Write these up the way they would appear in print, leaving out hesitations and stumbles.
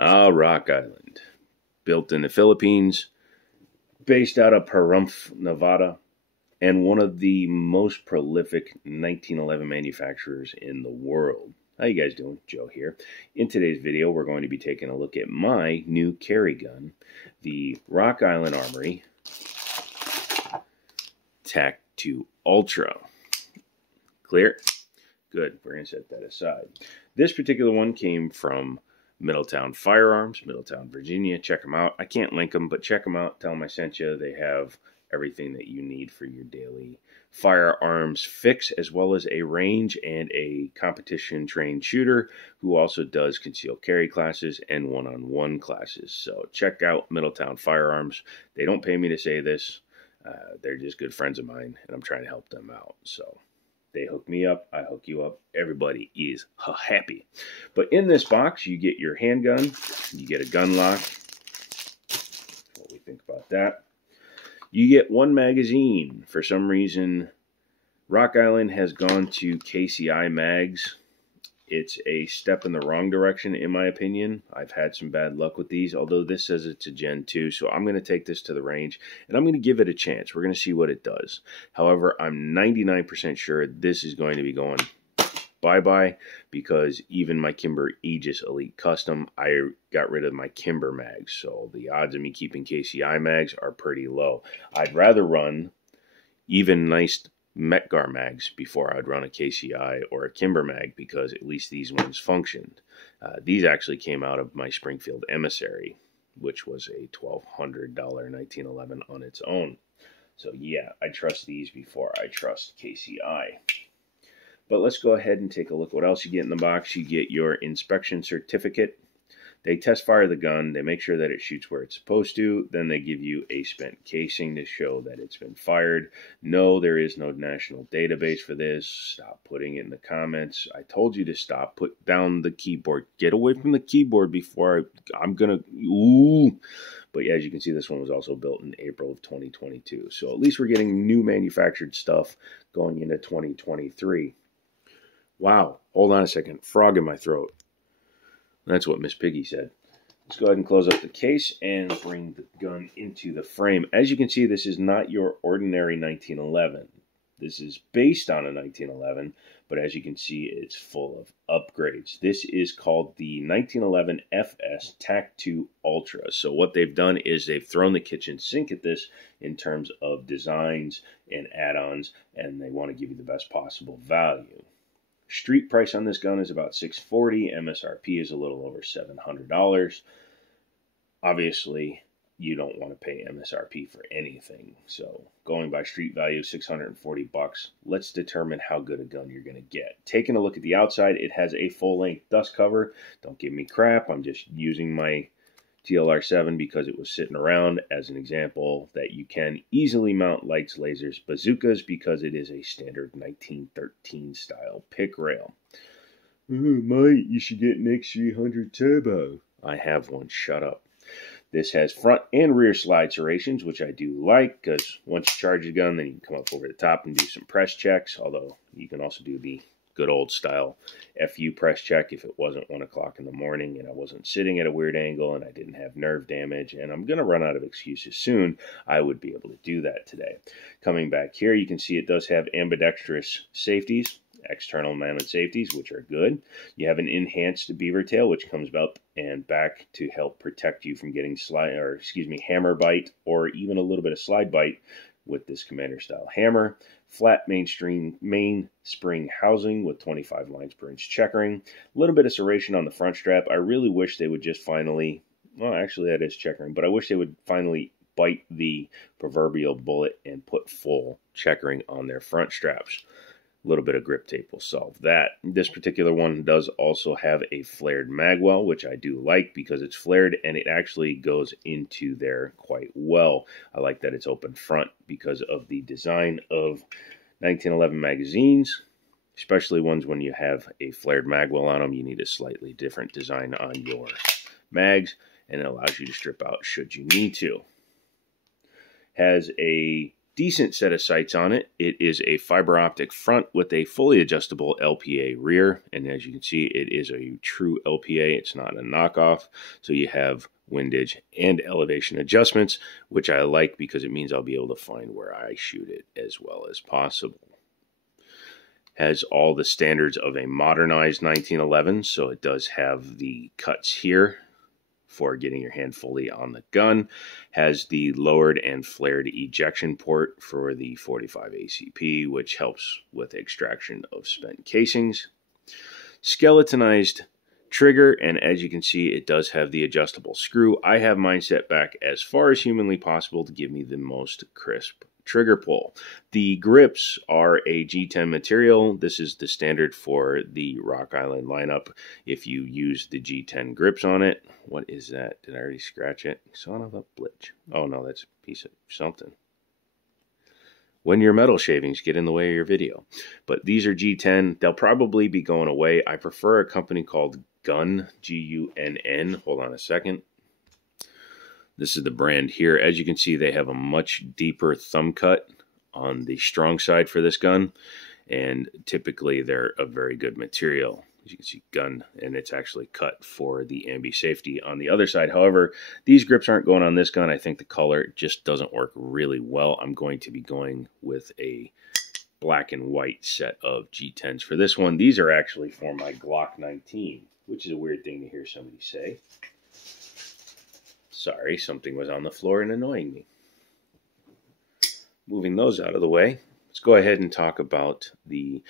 Rock Island, built in the Philippines, based out of Pahrump, Nevada, and one of the most prolific 1911 manufacturers in the world. How you guys doing? Joe here. In today's video, we're going to be taking a look at my new carry gun, the Rock Island Armory TAC-2 Ultra. Clear? Good. We're going to set that aside. This particular one came from Middletown Firearms, Middletown, Virginia. Check them out. I can't link them, but check them out. Tell them I sent you. They have everything that you need for your daily firearms fix, as well as a range and a competition trained shooter who also does concealed carry classes and one-on-one classes. So check out Middletown Firearms. They don't pay me to say this. They're just good friends of mine, and I'm trying to help them out. So they hook me up, I hook you up. Everybody is happy. But in this box, you get your handgun, you get a gun lock. What we think about that? You get one magazine. For some reason, Rock Island has gone to KCI mags. It's a step in the wrong direction, in my opinion. I've had some bad luck with these, although this says it's a Gen 2, so I'm going to take this to the range, and I'm going to give it a chance. We're going to see what it does. However, I'm 99% sure this is going to be going bye-bye, because even my Kimber Aegis Elite Custom, I got rid of my Kimber mags, so the odds of me keeping KCI mags are pretty low. I'd rather run even nice Metgar mags before I'd run a KCI or a Kimber mag, because at least these ones functioned. These actually came out of my Springfield Emissary, which was a $1,200 1911 on its own. So yeah, I trust these before I trust KCI. But let's go ahead and take a look what else you get in the box. You get your inspection certificate. They test fire the gun. They make sure that it shoots where it's supposed to. Then they give you a spent casing to show that it's been fired. No, there is no national database for this. Stop putting it in the comments. I told you to stop. Put down the keyboard. Get away from the keyboard before I'm going to... Ooh. But yeah, as you can see, this one was also built in April of 2022. So at least we're getting new manufactured stuff going into 2023. Wow. Hold on a second. Frog in my throat. That's what Miss Piggy said. Let's go ahead and close up the case and bring the gun into the frame. As you can see, this is not your ordinary 1911. This is based on a 1911, but as you can see, it's full of upgrades. This is called the 1911 FS TAC-2 Ultra. So what they've done is they've thrown the kitchen sink at this in terms of designs and add-ons, and they want to give you the best possible value. Street price on this gun is about $640. MSRP is a little over $700. Obviously, you don't want to pay MSRP for anything. So going by street value, $640. Let's determine how good a gun you're going to get. Taking a look at the outside, it has a full-length dust cover. Don't give me crap. I'm just using my TLR7 because it was sitting around as an example that you can easily mount lights, lasers, bazookas, because it is a standard 1913 style pick rail. Mate, you should get an X300 Turbo. I have one. Shut up. This has front and rear slide serrations, which I do like, because once you charge the gun, then you can come up over the top and do some press checks, although you can also do the good old style FU press check if it wasn't 1 o'clock in the morning and I wasn't sitting at a weird angle and I didn't have nerve damage, and I'm going to run out of excuses soon. I would be able to do that today. Coming back here, you can see it does have ambidextrous safeties, external mounted safeties, which are good. You have an enhanced beaver tail, which comes up and back to help protect you from getting hammer bite or even a little bit of slide bite with this commander style hammer. Flat mainspring housing with 25 lines per inch checkering. A little bit of serration on the front strap. I really wish they would just finally, well, actually that is checkering, but I wish they would finally bite the proverbial bullet and put full checkering on their front straps. A little bit of grip tape will solve that. This particular one does also have a flared magwell, which I do like because it's flared and it actually goes into there quite well. I like that it's open front because of the design of 1911 magazines, especially ones when you have a flared magwell on them. You need a slightly different design on your mags, and it allows you to strip out should you need to. Has a decent set of sights on it. It is a fiber optic front with a fully adjustable LPA rear, and as you can see, it is a true LPA. It's not a knockoff, so you have windage and elevation adjustments, which I like because it means I'll be able to find where I shoot it as well as possible. Has all the standards of a modernized 1911, so it does have the cuts here for getting your hand fully on the gun. Has the lowered and flared ejection port for the 45 ACP, which helps with extraction of spent casings. Skeletonized trigger, and as you can see, it does have the adjustable screw. I have mine set back as far as humanly possible to give me the most crisp trigger pull. The grips are a G10 material. This is the standard for the Rock Island lineup. If you use the G10 grips on it, what is that? Did I already scratch it? Son of a blitch. Oh no, that's a piece of something. When your metal shavings get in the way of your video. But these are G10. They'll probably be going away. I prefer a company called Gunn, G-U-N-N. Hold on a second. This is the brand here. As you can see, they have a much deeper thumb cut on the strong side for this gun, and typically they're a very good material. As you can see, Gun, and it's actually cut for the ambi safety on the other side. However, these grips aren't going on this gun. I think the color just doesn't work really well. I'm going to be going with a black and white set of G10s for this one. These are actually for my Glock 19, which is a weird thing to hear somebody say. Sorry, something was on the floor and annoying me. Moving those out of the way, let's go ahead and talk about the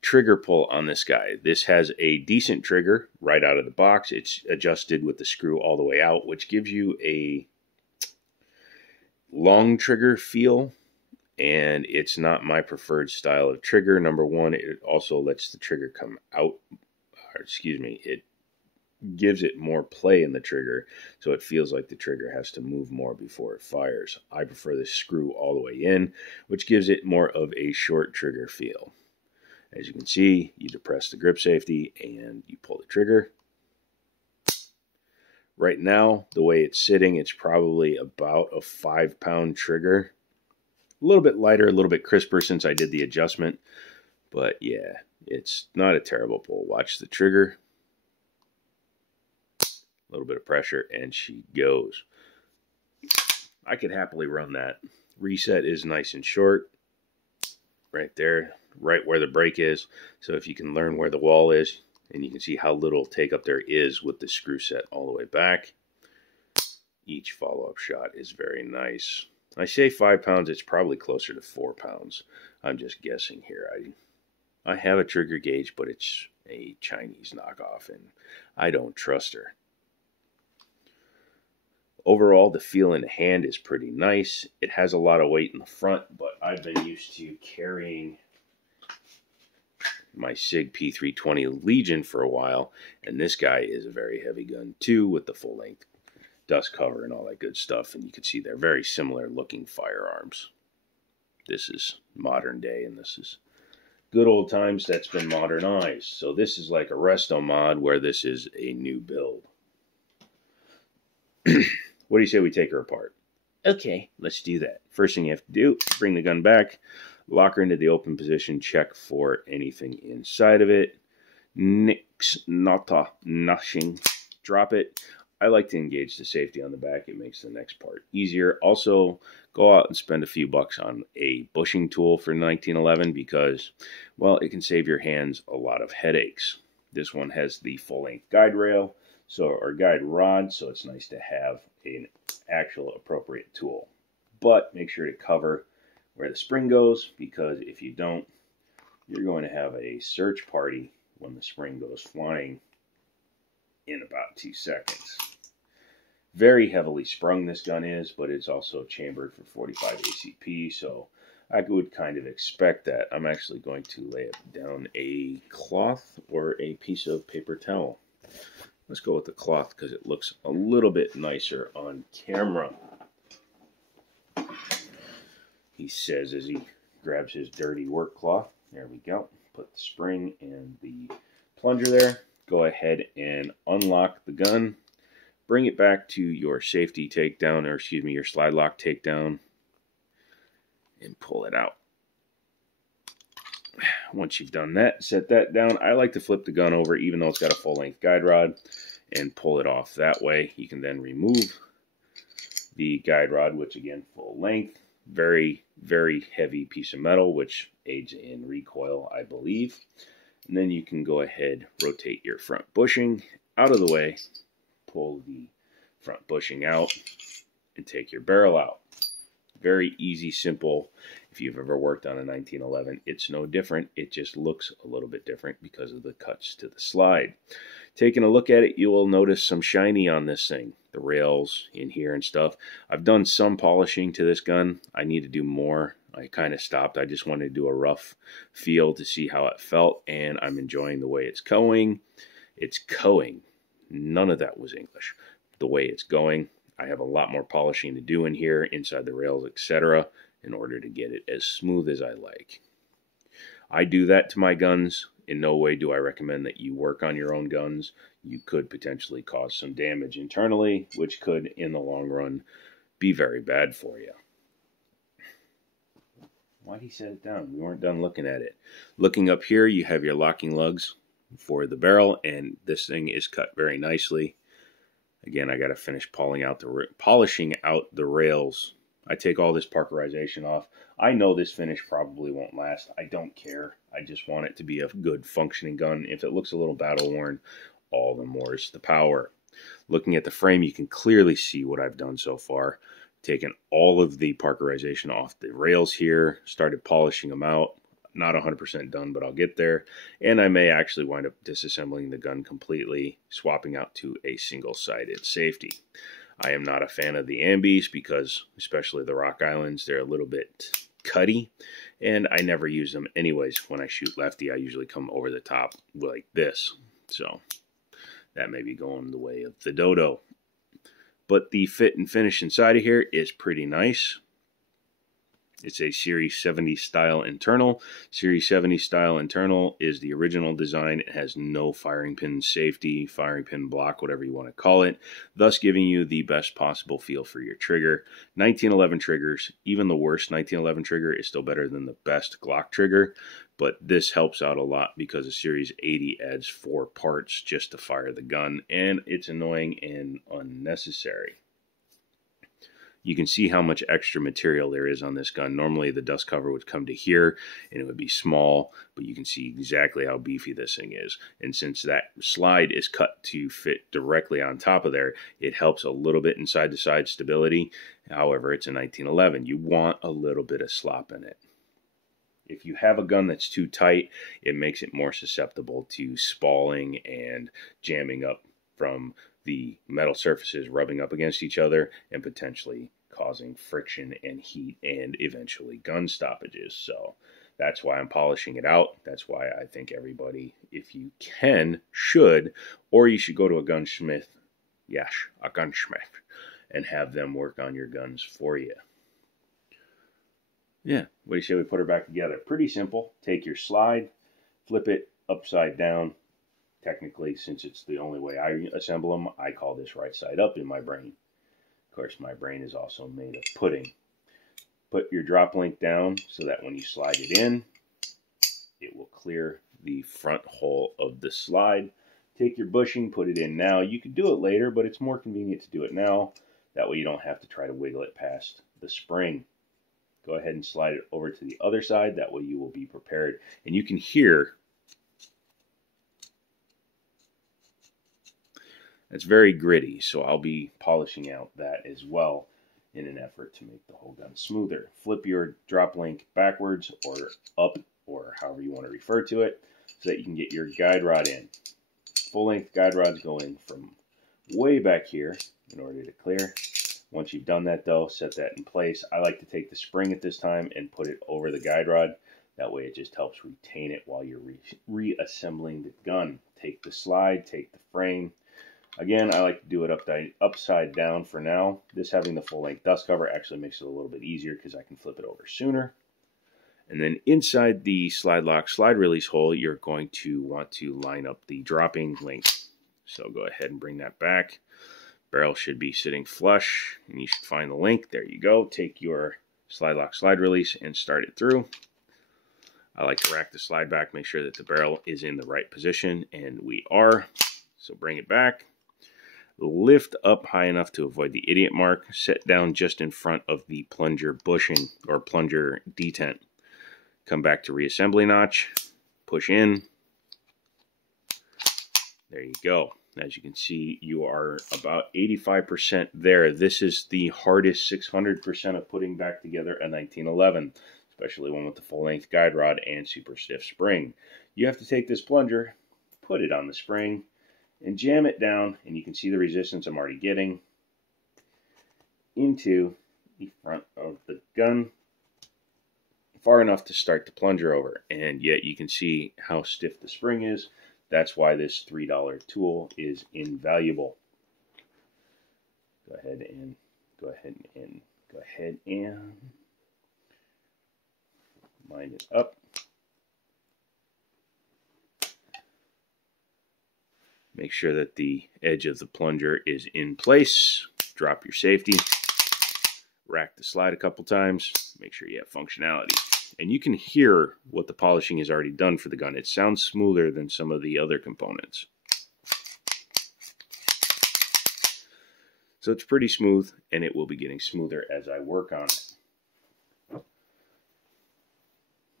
trigger pull on this guy. This has a decent trigger right out of the box. It's adjusted with the screw all the way out, which gives you a long trigger feel, and it's not my preferred style of trigger. Number one, it also lets the trigger come out, or excuse me, it gives it more play in the trigger, so it feels like the trigger has to move more before it fires. I prefer the screw all the way in, which gives it more of a short trigger feel. As you can see, you depress the grip safety and you pull the trigger. Right now, the way it's sitting, it's probably about a 5-pound trigger. A little bit lighter, a little bit crisper since I did the adjustment, but yeah, it's not a terrible pull. Watch the trigger. A little bit of pressure and she goes. I could happily run that. Reset is nice and short. Right there, right where the brake is. So if you can learn where the wall is, and you can see how little take up there is with the screw set all the way back. Each follow-up shot is very nice. I say 5 pounds, it's probably closer to 4 pounds. I'm just guessing here. I have a trigger gauge, but it's a Chinese knockoff, and I don't trust her. Overall, the feel in the hand is pretty nice. It has a lot of weight in the front, but I've been used to carrying my SIG P320 Legion for a while, and this guy is a very heavy gun too, with the full-length dust cover and all that good stuff, and you can see they're very similar looking firearms. This is modern day, and this is good old times that's been modernized. So this is like a resto mod where this is a new build. What do you say we take her apart? Okay, let's do that. First thing you have to do, bring the gun back, lock her into the open position, check for anything inside of it. Nix, nota, nothing. Drop it. I like to engage the safety on the back. It makes the next part easier. Also, go out and spend a few bucks on a bushing tool for 1911 because, well, it can save your hands a lot of headaches. This one has the full-length guide rail, or guide rod, so it's nice to have an actual appropriate tool. But make sure to cover where the spring goes, because if you don't, you're going to have a search party when the spring goes flying in about 2 seconds. Very heavily sprung this gun is, but it's also chambered for 45 ACP, so I would kind of expect that. I'm actually going to lay it down a cloth or a piece of paper towel. Let's go with the cloth because it looks a little bit nicer on camera. He says as he grabs his dirty work cloth. There we go. Put the spring and the plunger there. Go ahead and unlock the gun. Bring it back to your safety takedown, or excuse me, your slide lock takedown. and pull it out. Once you've done that, set that down. I like to flip the gun over, even though it's got a full-length guide rod, and pull it off that way. You can then remove the guide rod, which again, full length, very, very heavy piece of metal, which aids in recoil, I believe. And then you can go ahead, rotate your front bushing out of the way, pull the front bushing out, and take your barrel out. Very easy, simple. If you've ever worked on a 1911, it's no different. It just looks a little bit different because of the cuts to the slide. Taking a look at it, you will notice some shiny on this thing. The rails in here and stuff. I've done some polishing to this gun. I need to do more. I kind of stopped. I just wanted to do a rough feel to see how it felt, and I'm enjoying the way it's going. It's going. None of that was English. The way it's going. I have a lot more polishing to do in here, inside the rails, etc., in order to get it as smooth as I like. I do that to my guns. In no way do I recommend that you work on your own guns. You could potentially cause some damage internally, which could, in the long run, be very bad for you. Why'd he set it down? We weren't done looking at it. Looking up here, you have your locking lugs for the barrel, and this thing is cut very nicely. Again, I got to finish polishing out the rails. I take all this parkerization off. I know this finish probably won't last. I don't care. I just want it to be a good functioning gun. If it looks a little battle worn, all the more is the power. Looking at the frame, you can clearly see what I've done so far. Taken all of the parkerization off the rails here, started polishing them out. Not 100% done, but I'll get there. And I may actually wind up disassembling the gun completely, swapping out to a single-sided safety. I am not a fan of the ambies because, especially the Rock Islands, they're a little bit cutty, and I never use them anyways. When I shoot lefty, I usually come over the top like this. So that may be going the way of the dodo. But the fit and finish inside of here is pretty nice. It's a Series 70 style internal. Series 70 style internal is the original design. It has no firing pin safety, firing pin block, whatever you want to call it, thus giving you the best possible feel for your trigger. 1911 triggers, even the worst 1911 trigger is still better than the best Glock trigger, but this helps out a lot because a Series 80 adds 4 parts just to fire the gun, and it's annoying and unnecessary. You can see how much extra material there is on this gun. Normally the dust cover would come to here and it would be small, but you can see exactly how beefy this thing is. And since that slide is cut to fit directly on top of there, it helps a little bit in side-to-side stability. However, it's a 1911. You want a little bit of slop in it. If you have a gun that's too tight, it makes it more susceptible to spalling and jamming up from the metal surfaces rubbing up against each other and potentially causing friction and heat and eventually gun stoppages. So that's why I'm polishing it out. That's why I think everybody, if you can, should, or you should go to a gunsmith, yes, a gunsmith, and have them work on your guns for you. Yeah, what do you say we put her back together? Pretty simple. Take your slide, flip it upside down. Technically, since it's the only way I assemble them, I call this right side up in my brain. Of course, my brain is also made of pudding. Put your drop link down so that when you slide it in, it will clear the front hole of the slide. Take your bushing, put it in now. You could do it later, but it's more convenient to do it now. That way you don't have to try to wiggle it past the spring. Go ahead and slide it over to the other side. That way you will be prepared. And you can hear it's very gritty, so I'll be polishing out that as well in an effort to make the whole gun smoother. Flip your drop link backwards or up, or however you want to refer to it, so that you can get your guide rod in. Full-length guide rods go in from way back here in order to clear. Once you've done that, though, set that in place. I like to take the spring at this time and put it over the guide rod. That way it just helps retain it while you're reassembling the gun. Take the slide, take the frame. Again, I like to do it upside down for now. This having the full-length dust cover actually makes it a little bit easier because I can flip it over sooner. And then inside the slide lock, slide release hole, you're going to want to line up the dropping link. So go ahead and bring that back. Barrel should be sitting flush, and you should find the link. There you go. Take your slide lock, slide release, and start it through. I like to rack the slide back, make sure that the barrel is in the right position, and we are. So bring it back. Lift up high enough to avoid the idiot mark. Set down just in front of the plunger bushing or plunger detent. Come back to reassembly notch. Push in. There you go. As you can see, you are about 85% there. This is the hardest 600% of putting back together a 1911. Especially one with the full-length guide rod and super stiff spring. You have to take this plunger, put it on the spring, and jam it down, and you can see the resistance I'm already getting into the front of the gun, far enough to start the plunger over, and yet you can see how stiff the spring is. That's why this $3 tool is invaluable. Go ahead and line it up. Make sure that the edge of the plunger is in place. Drop your safety. Rack the slide a couple times. Make sure you have functionality. And you can hear what the polishing has already done for the gun. It sounds smoother than some of the other components. So it's pretty smooth, and it will be getting smoother as I work on it.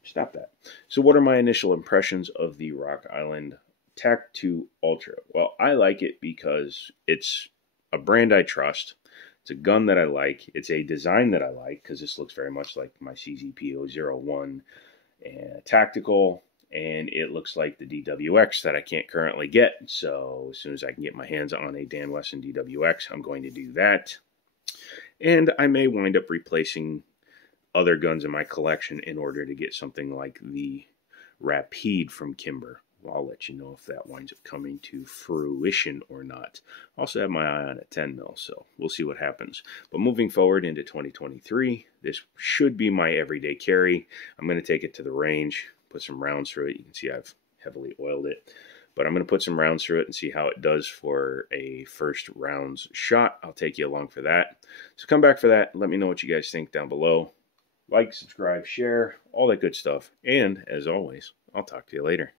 Stop that. So what are my initial impressions of the Rock Island Tac 2 Ultra? Well, I like it because it's a brand I trust. It's a gun that I like. It's a design that I like because this looks very much like my CZP-001 Tactical, and it looks like the DWX that I can't currently get. So as soon as I can get my hands on a Dan Wesson DWX, I'm going to do that. And I may wind up replacing other guns in my collection in order to get something like the Rapide from Kimber. I'll let you know if that winds up coming to fruition or not. I also have my eye on a 10 mil, so we'll see what happens. But moving forward into 2023, this should be my everyday carry. I'm going to take it to the range, put some rounds through it. You can see I've heavily oiled it. But I'm going to put some rounds through it and see how it does for a first rounds shot. I'll take you along for that. So come back for that. Let me know what you guys think down below. Like, subscribe, share, all that good stuff. And as always, I'll talk to you later.